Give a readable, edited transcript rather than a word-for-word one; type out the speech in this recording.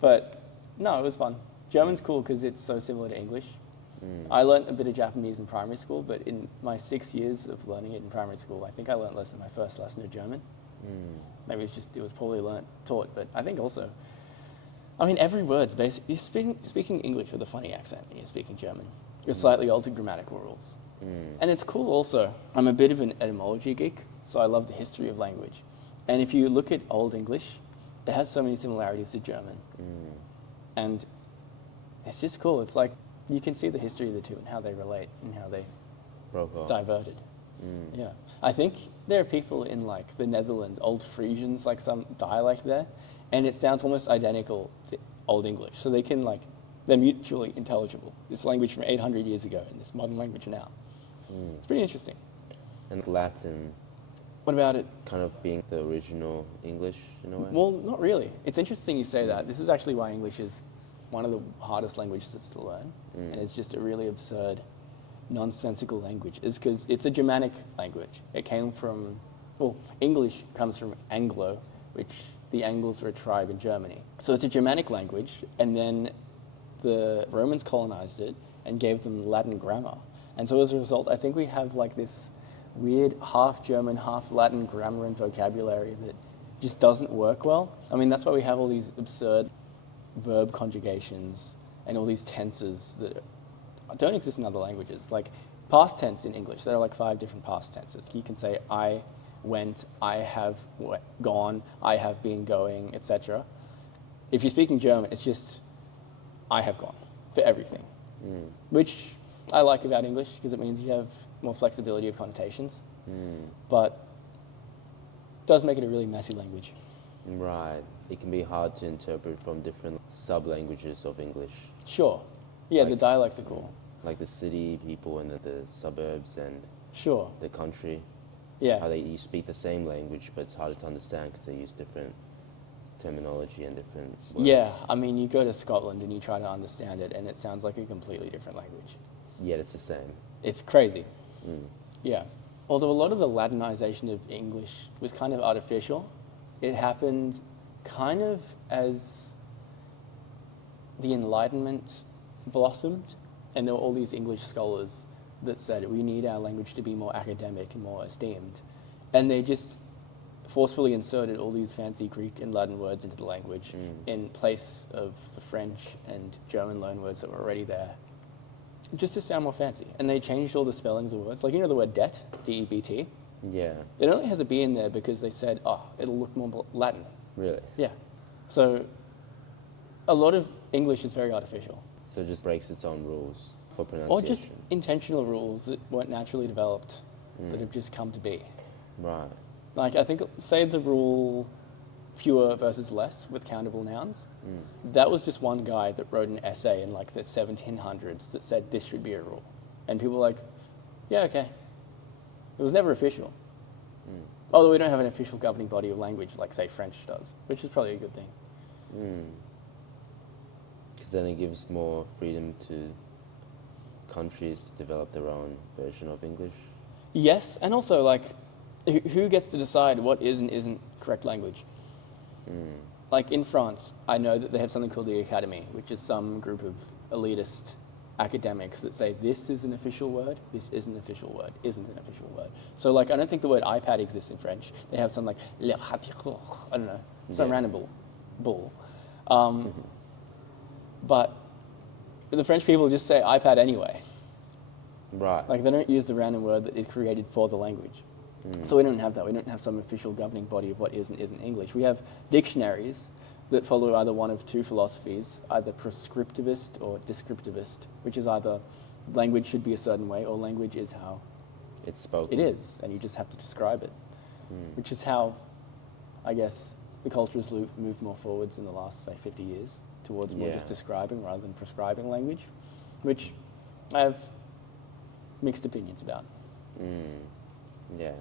But no, it was fun. German's cool because it's so similar to English. I learnt a bit of Japanese in primary school, but in my 6 years of learning it in primary school, I think I learnt less than my first lesson of German. Maybe it was poorly taught, but I think also, I mean, every word's basic. You're speaking English with a funny accent, and you're speaking German with slightly altered grammatical rules. And it's cool also. I'm a bit of an etymology geek, so I love the history of language. And if you look at Old English, it has so many similarities to German. And it's just cool. It's like you can see the history of the two and how they relate and how they diverted. Yeah. I think there are people in like the Netherlands, Old Frisians, like some dialect there, and it sounds almost identical to Old English. So they can like, they're mutually intelligible. This language from 800 years ago and this modern language now. It's pretty interesting. And Latin, what about it? kind of being the original English in a way? Well, not really. It's interesting you say that. This is actually why English is one of the hardest languages to learn. And it's just a really absurd, nonsensical language. It's because it's a Germanic language. It came from, well, English comes from Anglo, which the Angles were a tribe in Germany. So it's a Germanic language, and then the Romans colonized it and gave them Latin grammar. And so as a result, I think we have like this weird half German, half Latin grammar and vocabulary that just doesn't work well. I mean, that's why we have all these absurd verb conjugations and all these tenses that don't exist in other languages. Like past tense in English, there are like 5 different past tenses. You can say I went, I have gone, I have been going, etc. If you're speaking German, it's just I have gone for everything, which I like about English because it means you have more flexibility of connotations, but it does make it a really messy language. Right. It can be hard to interpret from different sub-languages of English, Sure. Yeah, the Like- dialects are cool. like the city people and the suburbs and Sure. the country. How Yeah. you speak the same language, but it's harder to understand because they use different terminology and different words. Yeah, I mean, you go to Scotland and you try to understand it, and it sounds like a completely different language. Yet it's the same. It's crazy. Yeah. Although a lot of the Latinization of English was kind of artificial, it happened kind of as the Enlightenment blossomed, and there were all these English scholars that said we need our language to be more academic and more esteemed. And they just forcefully inserted all these fancy Greek and Latin words into the language in place of the French and German loanwords that were already there, just to sound more fancy. And they changed all the spellings of words. Like, you know the word debt, D-E-B-T? Yeah. It only has a B in there because they said, oh, it'll look more Latin. Really? Yeah. So a lot of English is very artificial. So it just breaks its own rules for Or pronunciation. just intentional rules that weren't naturally developed, that have just come to be. Right. Like, I think, say the rule fewer versus less with countable nouns. That was just one guy that wrote an essay in like the 1700s that said this should be a rule. And people were like, yeah, okay. It was never official. Although we don't have an official governing body of language like, say, French does, which is probably a good thing. Because then it gives more freedom to countries to develop their own version of English. Yes, and also, like, who gets to decide what is and isn't correct language? Like in France, I know that they have something called the Academy, which is some group of elitist academics that say this is an official word, this isn't an official word, isn't an official word. So like, I don't think the word iPad exists in French. They have some like, I don't know, some random bull. But the French people just say iPad anyway. Right. Like, they don't use the random word that is created for the language. So we don't have that. We don't have some official governing body of what is and isn't English. We have dictionaries that follow either one of 2 philosophies, either prescriptivist or descriptivist, which is either language should be a certain way or language is how It's spoken. it is, and you just have to describe it, which is how, I guess, the culture has moved more forwards in the last, say, 50 years towards more just describing rather than prescribing language, which I have mixed opinions about. Yeah.